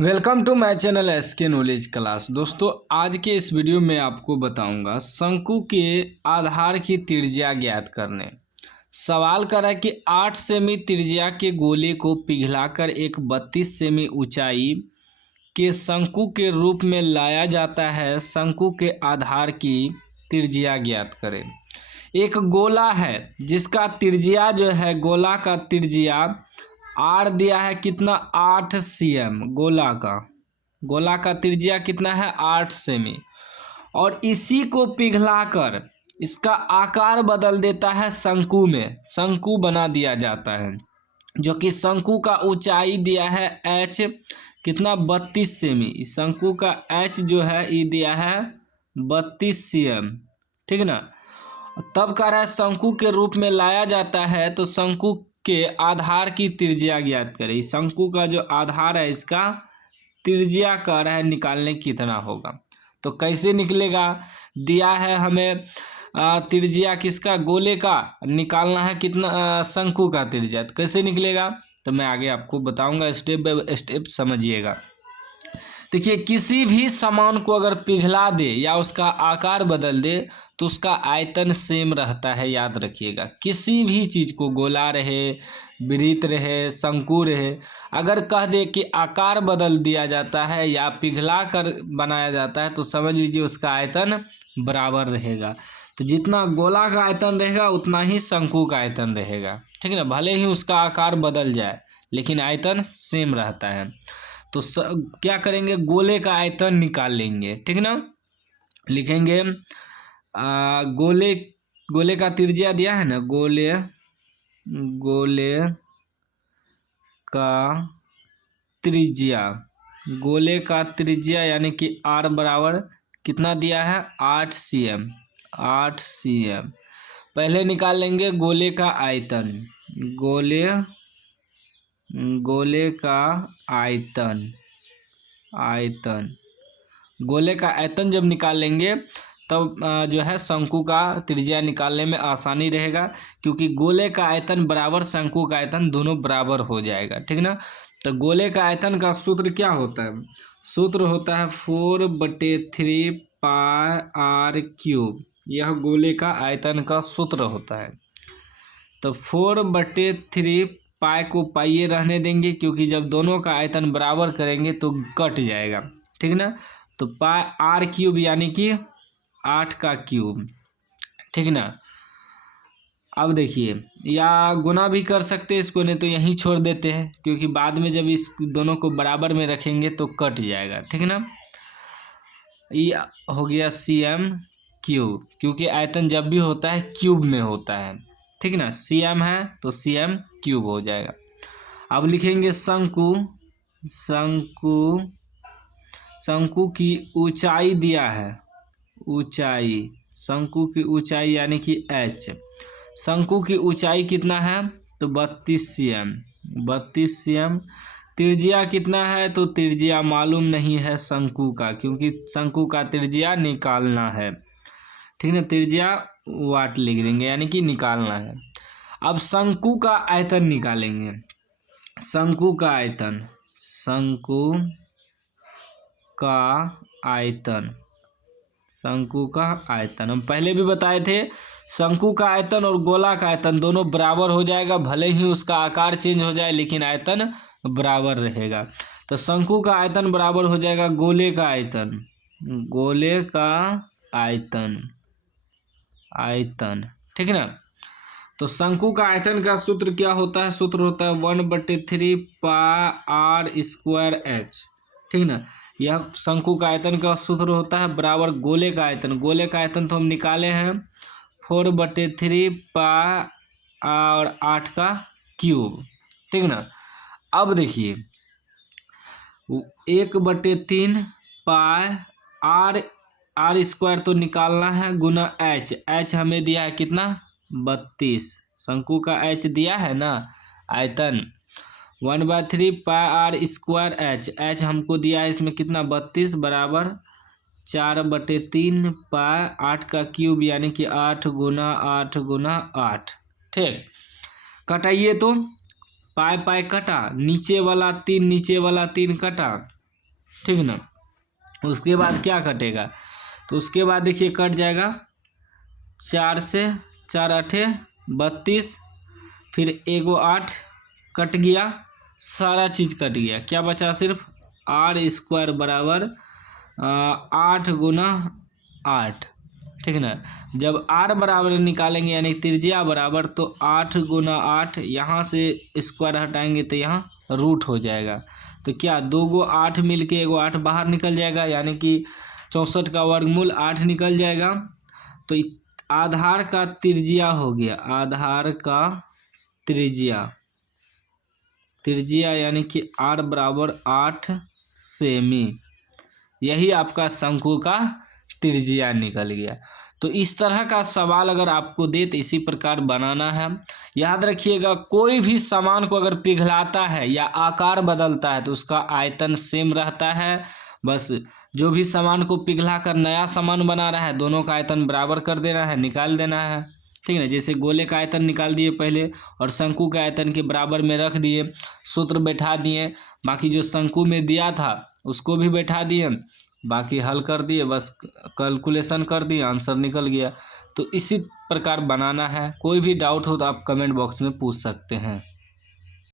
Welcome to my channel SK knowledge class. दोस्तों, आज के इस वीडियो में आपको बताऊंगा शंकु के आधार की त्रिज्या ज्ञात करने। सवाल करा कि 8 सेमी त्रिज्या के गोले को पिघलाकर एक 32 सेमी ऊंचाई के शंकु के रूप में लाया जाता है। शंकु के आधार की त्रिज्या ज्ञात करें। एक गोला है जिसका त्रिज्या जो है, गोला का त्रिज्या आर दिया है कितना, 8 cm। गोला का त्रिज्या कितना है, 8 सेमी। और इसी को पिघलाकर इसका आकार बदल देता है शंकु में, शंकु बना दिया जाता है। जो कि शंकु का ऊंचाई दिया है h कितना, 32 सेमी। इस शंकु का h जो है ये दिया है 32 cm, ठीक ना। तब कह रहा है शंकु के रूप में लाया जाता है, तो शंकु के आधार की त्रिज्या ज्ञात करें। इस शंकु का जो आधार है इसका त्रिज्या कह रहा है निकालने कितना होगा। तो कैसे निकलेगा, दिया है हमें त्रिज्या किसका, गोले का, निकालना है कितना, शंकु का त्रिज्या। तो कैसे निकलेगा, तो मैं आगे आपको बताऊंगा, स्टेप बाय स्टेप समझिएगा। देखिए, किसी भी सामान को अगर पिघला दे या उसका आकार बदल दे तो उसका आयतन सेम रहता है, याद रखिएगा। किसी भी चीज़ को, गोला रहे, वृत्त रहे, शंकु रहे, अगर कह दे कि आकार बदल दिया जाता है या पिघला कर बनाया जाता है तो समझ लीजिए उसका आयतन बराबर रहेगा। तो जितना गोला का आयतन रहेगा उतना ही शंकु का आयतन रहेगा, ठीक है ना। भले ही उसका आकार बदल जाए लेकिन आयतन सेम रहता है। तो क्या करेंगे, गोले का आयतन निकाल लेंगे, ठीक ना। लिखेंगे गोले का त्रिज्या दिया है ना, गोले का त्रिज्या यानी कि r बराबर कितना दिया है, 8 cm। पहले निकाल लेंगे गोले का आयतन। गोले का आयतन जब निकाल लेंगे तब जो है शंकु का त्रिज्या निकालने में आसानी रहेगा, क्योंकि गोले का आयतन बराबर शंकु का आयतन दोनों बराबर हो जाएगा, ठीक ना। तो गोले का आयतन का सूत्र क्या होता है, सूत्र होता है 4/3 पाई r क्यूब। यह गोले का आयतन का सूत्र होता है। तो 4/3 पाई को पाइये रहने देंगे, क्योंकि जब दोनों का आयतन बराबर करेंगे तो कट जाएगा, ठीक ना। तो पाई r क्यूब यानी कि 8 का क्यूब, ठीक ना। अब देखिए, या गुना भी कर सकते हैं इसको, नहीं तो यहीं छोड़ देते हैं, क्योंकि बाद में जब इस दोनों को बराबर में रखेंगे तो कट जाएगा, ठीक ना। ये हो गया cm क्यूब, क्योंकि आयतन जब भी होता है क्यूब में होता है, ठीक ना। cm है तो cm क्यूब हो जाएगा। अब लिखेंगे शंकु की ऊंचाई दिया है, शंकु की ऊंचाई यानी कि h। शंकु की ऊंचाई कितना है, तो 32 cm। त्रिज्या कितना है, तो त्रिज्या मालूम नहीं है शंकु का, क्योंकि शंकु का त्रिज्या निकालना है, ठीक है। त्रिज्या वाट लिख देंगे, यानी कि निकालना है। अब शंकु का आयतन निकालेंगे। शंकु का आयतन हम पहले भी बताए थे। शंकु का आयतन और गोला का आयतन दोनों बराबर हो जाएगा, भले ही उसका आकार चेंज हो जाए लेकिन आयतन बराबर रहेगा। तो शंकु का आयतन बराबर हो जाएगा गोले का आयतन, ठीक है ना। तो शंकु का आयतन का सूत्र क्या होता है, सूत्र होता है 1/3 पाई r स्क्वायर h, ठीक ना। यह शंकु का आयतन का सूत्र होता है बराबर गोले का आयतन तो हम निकाले हैं 4/3 पाई और 8 का क्यूब, ठीक ना। अब देखिए 1/3 पाई r स्क्वायर तो निकालना है, गुना h हमें दिया है कितना, 32। शंकु का h दिया है ना, आयतन 1/3 पाई r स्क्वायर h हमको दिया है इसमें कितना, 32 बराबर 4/3 पाई 8 का क्यूब यानी कि 8 गुना 8, ठीक। कटाइए तो पाई कटा, नीचे वाला 3 कटा, ठीक ना। उसके बाद क्या कटेगा, तो उसके बाद देखिए कट जाएगा 4 से 4 8 32, फिर एगो 8 कट गया, सारा चीज़ कट गया, क्या बचा सिर्फ r² बराबर 8 गुना 8, ठीक ना। जब r बराबर निकालेंगे यानी त्रिज्या बराबर, तो 8 गुना 8, यहाँ से स्क्वायर हटाएंगे तो यहाँ रूट हो जाएगा, तो क्या 2 गो 8 मिल के एगो 8 बाहर निकल जाएगा, यानी कि 64 का वर्गमूल 8 निकल जाएगा। तो आधार का त्रिज्या हो गया, आधार का त्रिज्या यानी कि r बराबर 8 सेमी, यही आपका शंकु का त्रिज्या निकल गया। तो इस तरह का सवाल अगर आपको दे तो इसी प्रकार बनाना है। याद रखिएगा, कोई भी सामान को अगर पिघलाता है या आकार बदलता है तो उसका आयतन सेम रहता है। बस जो भी सामान को पिघला कर नया सामान बना रहा है, दोनों का आयतन बराबर कर देना है, निकाल देना है, ठीक है ना। जैसे गोले का आयतन निकाल दिए पहले और शंकु के आयतन के बराबर में रख दिए, सूत्र बैठा दिए, बाकी जो शंकु में दिया था उसको भी बैठा दिए, बाकी हल कर दिए, बस कैलकुलेशन कर दिए, आंसर निकल गया। तो इसी प्रकार बनाना है। कोई भी डाउट हो तो आप कमेंट बॉक्स में पूछ सकते हैं।